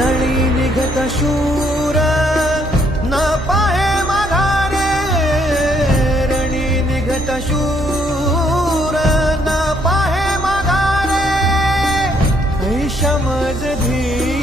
रणी निघत शूर न पाहे माघारे, रणी निघत शूर न पाहे माघारे, ऐशा मजधी